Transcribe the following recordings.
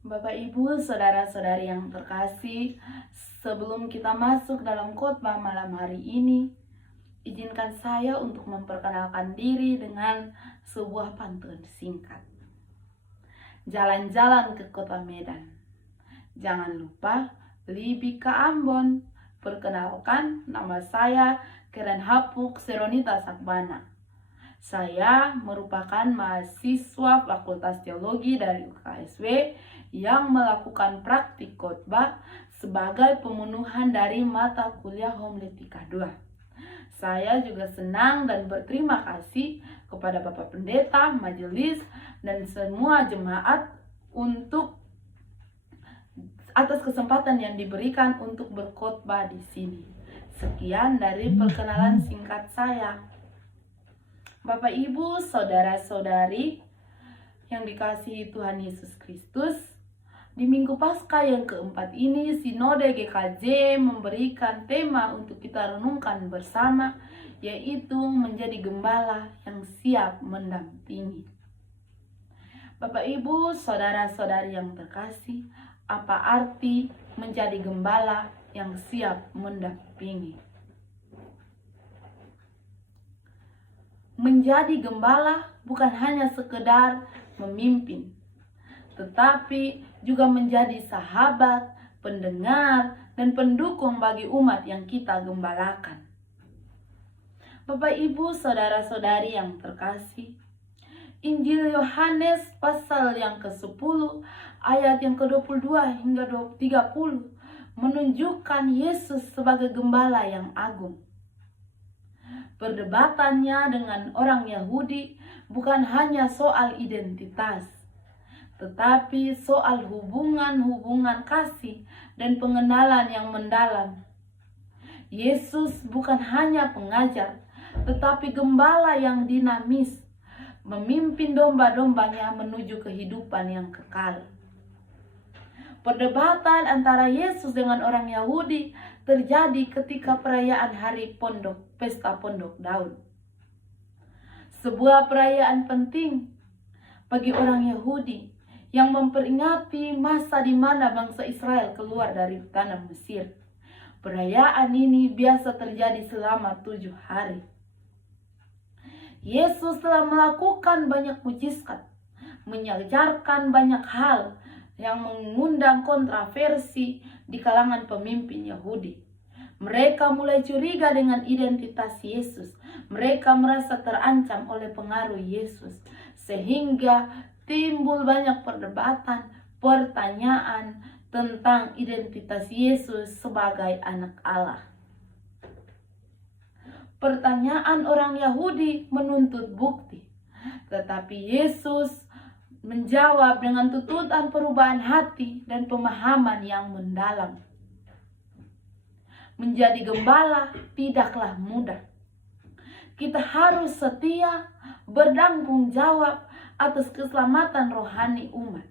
Bapak, Ibu, saudara-saudari yang terkasih, sebelum kita masuk dalam khotbah malam hari ini, izinkan saya untuk memperkenalkan diri dengan sebuah pantun singkat. Jalan-jalan ke kota Medan, jangan lupa Libi ke Ambon. Perkenalkan, nama saya Keren Hapuk Seronita Sakbana. Saya merupakan mahasiswa Fakultas Teologi dari UKSW yang melakukan praktik khotbah sebagai pemenuhan dari mata kuliah Homiletika 2. Saya juga senang dan berterima kasih kepada Bapak Pendeta, majelis, dan semua jemaat atas kesempatan yang diberikan untuk berkhotbah di sini. Sekian dari perkenalan singkat saya. Bapak, Ibu, saudara-saudari yang dikasihi Tuhan Yesus Kristus, di Minggu Paskah yang keempat ini, Sinode GKJ memberikan tema untuk kita renungkan bersama, yaitu menjadi gembala yang siap mendampingi. Bapak, Ibu, saudara-saudari yang terkasih, apa arti menjadi gembala yang siap mendampingi? Menjadi gembala bukan hanya sekedar memimpin, tetapi juga menjadi sahabat, pendengar, dan pendukung bagi umat yang kita gembalakan. Bapak, Ibu, saudara-saudari yang terkasih, Injil Yohanes pasal yang ke-10 ayat yang ke-22 hingga 30 menunjukkan Yesus sebagai gembala yang agung. Perdebatannya dengan orang Yahudi bukan hanya soal identitas, tetapi soal hubungan kasih dan pengenalan yang mendalam. Yesus bukan hanya pengajar, tetapi gembala yang dinamis, memimpin domba-dombanya menuju kehidupan yang kekal. Perdebatan antara Yesus dengan orang Yahudi terjadi ketika perayaan hari Pesta Pondok Daun. Sebuah perayaan penting bagi orang Yahudi yang memperingati masa di mana bangsa Israel keluar dari tanah Mesir. Perayaan ini biasa terjadi selama 7 hari. Yesus telah melakukan banyak mujizat, mengajarkan banyak hal yang mengundang kontroversi di kalangan pemimpin Yahudi. Mereka mulai curiga dengan identitas Yesus. Mereka merasa terancam oleh pengaruh Yesus, sehingga timbul banyak perdebatan, pertanyaan tentang identitas Yesus sebagai anak Allah. Pertanyaan orang Yahudi menuntut bukti, tetapi Yesus menjawab dengan tuntutan perubahan hati dan pemahaman yang mendalam. Menjadi gembala tidaklah mudah. Kita harus setia, bertanggung jawab atas keselamatan rohani umat,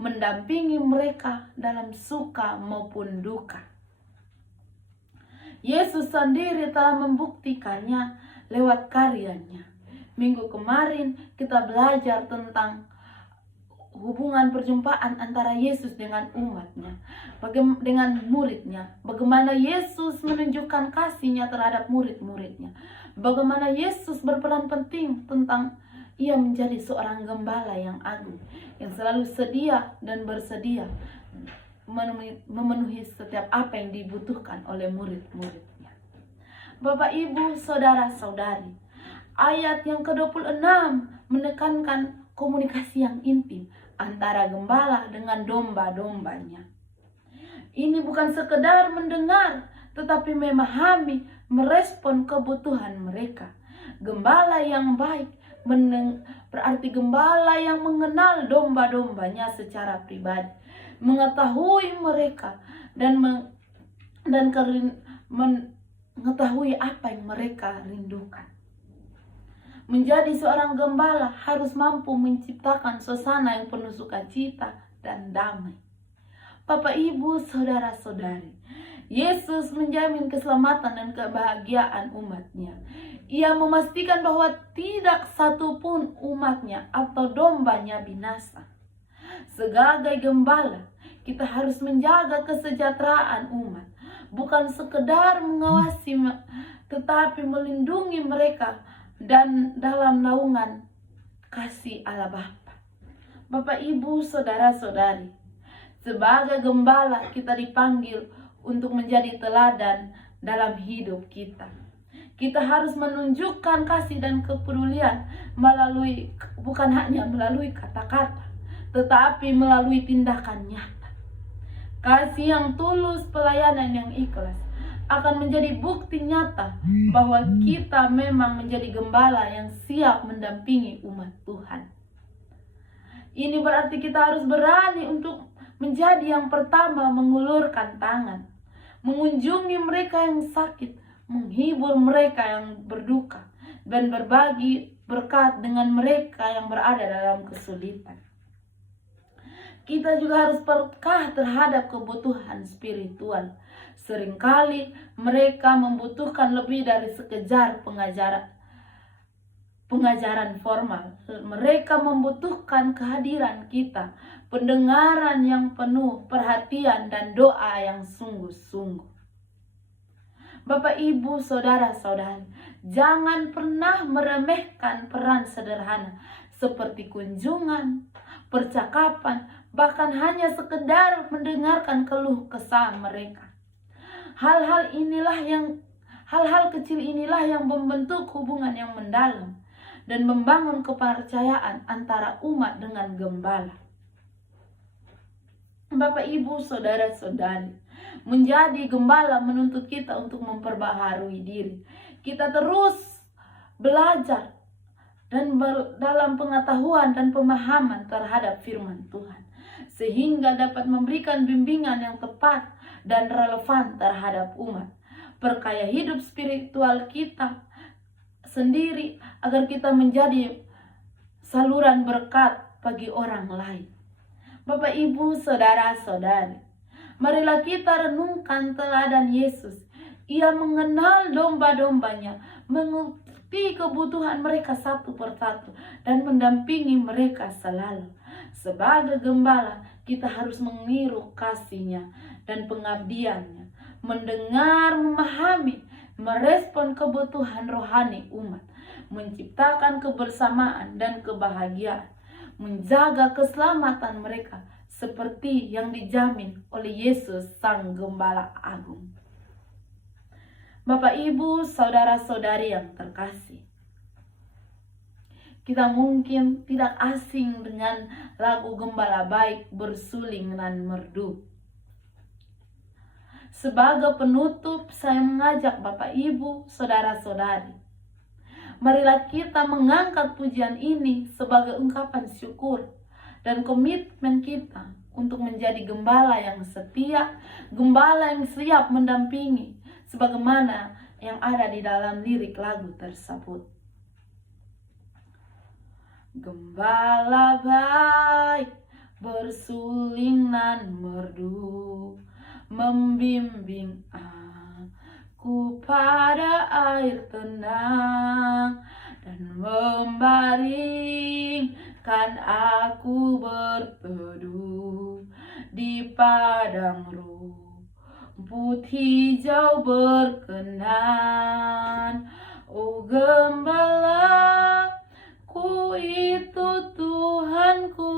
mendampingi mereka dalam suka maupun duka. Yesus sendiri telah membuktikannya lewat karyanya. Minggu kemarin kita belajar tentang hubungan perjumpaan antara Yesus dengan umatnya, dengan muridnya. Bagaimana Yesus menunjukkan kasihnya terhadap murid-muridnya. Bagaimana Yesus berperan penting tentang ia menjadi seorang gembala yang agung, yang selalu sedia dan bersedia memenuhi setiap apa yang dibutuhkan oleh murid-muridnya. Bapak, Ibu, saudara-saudari, ayat yang ke-26 menekankan komunikasi yang intim antara gembala dengan domba-dombanya. Ini bukan sekedar mendengar, tetapi memahami, merespon kebutuhan mereka. Gembala yang baik berarti gembala yang mengenal domba-dombanya secara pribadi, mengetahui mereka dan mengetahui apa yang mereka rindukan. Menjadi seorang gembala harus mampu menciptakan suasana yang penuh sukacita dan damai. Bapak, Ibu, saudara-saudari, Yesus menjamin keselamatan dan kebahagiaan umatnya. Ia memastikan bahwa tidak satu pun umatnya atau dombanya binasa. Sebagai gembala, kita harus menjaga kesejahteraan umat, bukan sekedar mengawasi, tetapi melindungi mereka dan dalam naungan kasih Allah Bapa. Bapak, Ibu, saudara-saudari, sebagai gembala kita dipanggil untuk menjadi teladan dalam hidup kita. Kita harus menunjukkan kasih dan kepedulian bukan hanya melalui kata-kata, tetapi melalui tindakan nyata. Kasih yang tulus, pelayanan yang ikhlas akan menjadi bukti nyata bahwa kita memang menjadi gembala yang siap mendampingi umat Tuhan. Ini berarti kita harus berani untuk menjadi yang pertama mengulurkan tangan, mengunjungi mereka yang sakit, menghibur mereka yang berduka, dan berbagi berkat dengan mereka yang berada dalam kesulitan. Kita juga harus peka terhadap kebutuhan spiritual. Seringkali mereka membutuhkan lebih dari sekedar pengajaran formal. Mereka membutuhkan kehadiran kita, pendengaran yang penuh perhatian dan doa yang sungguh-sungguh. Bapak, Ibu, saudara-saudari, jangan pernah meremehkan peran sederhana seperti kunjungan, percakapan, bahkan hanya sekedar mendengarkan keluh kesah mereka. Hal-hal kecil inilah yang membentuk hubungan yang mendalam dan membangun kepercayaan antara umat dengan gembala. Bapak, Ibu, saudara-saudari, menjadi gembala menuntut kita untuk memperbaharui diri. Kita terus belajar dan dalam pengetahuan dan pemahaman terhadap firman Tuhan, sehingga dapat memberikan bimbingan yang tepat dan relevan terhadap umat. Perkaya hidup spiritual kita sendiri agar kita menjadi saluran berkat bagi orang lain. Bapak, Ibu, saudara-saudari, marilah kita renungkan teladan Yesus. Ia mengenal domba-dombanya, mengerti kebutuhan mereka satu persatu, dan mendampingi mereka selalu. Sebagai gembala, kita harus meniru kasih-Nya dan pengabdiannya, mendengar, memahami, merespon kebutuhan rohani umat, menciptakan kebersamaan dan kebahagiaan, menjaga keselamatan mereka seperti yang dijamin oleh Yesus Sang Gembala Agung. Bapak, Ibu, saudara-saudari yang terkasih, kita mungkin tidak asing dengan lagu Gembala Baik Bersuling dan Merdu. Sebagai penutup, saya mengajak Bapak, Ibu, saudara-saudari, marilah kita mengangkat pujian ini sebagai ungkapan syukur dan komitmen kita untuk menjadi gembala yang setia, gembala yang siap mendampingi, sebagaimana yang ada di dalam lirik lagu tersebut. Gembala baik bersuling nan merdu, membimbing aku pada air tenang, dan membaringkan aku berteduh di padang rumput hijau berkenan. Oh gembala ku itu Tuhanku,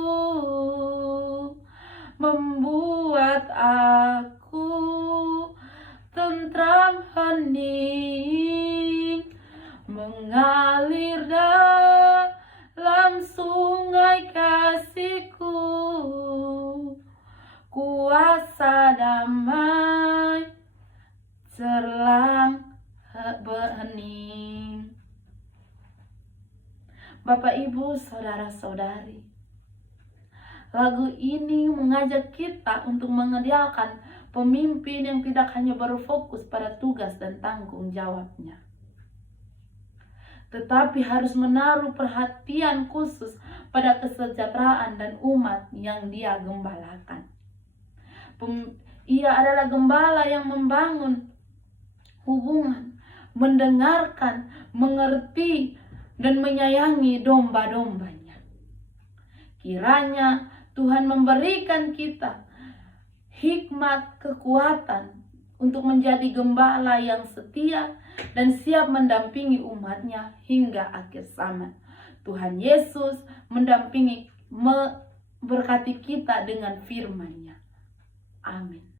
membuat aku tentram hening, mengalir dalam sungai kasih-Ku, kuasa damai cerlang behening. Bapak, Ibu, saudara-saudari, lagu ini mengajak kita untuk mengidealkan pemimpin yang tidak hanya berfokus pada tugas dan tanggung jawabnya, tetapi harus menaruh perhatian khusus pada kesejahteraan dan umat yang dia gembalakan. Ia adalah gembala yang membangun hubungan, mendengarkan, mengerti, dan menyayangi domba-dombanya. Kiranya Tuhan memberikan kita hikmat, kekuatan untuk menjadi gembala yang setia dan siap mendampingi umatnya hingga akhir zaman. Tuhan Yesus memberkati kita dengan firman-Nya. Amin.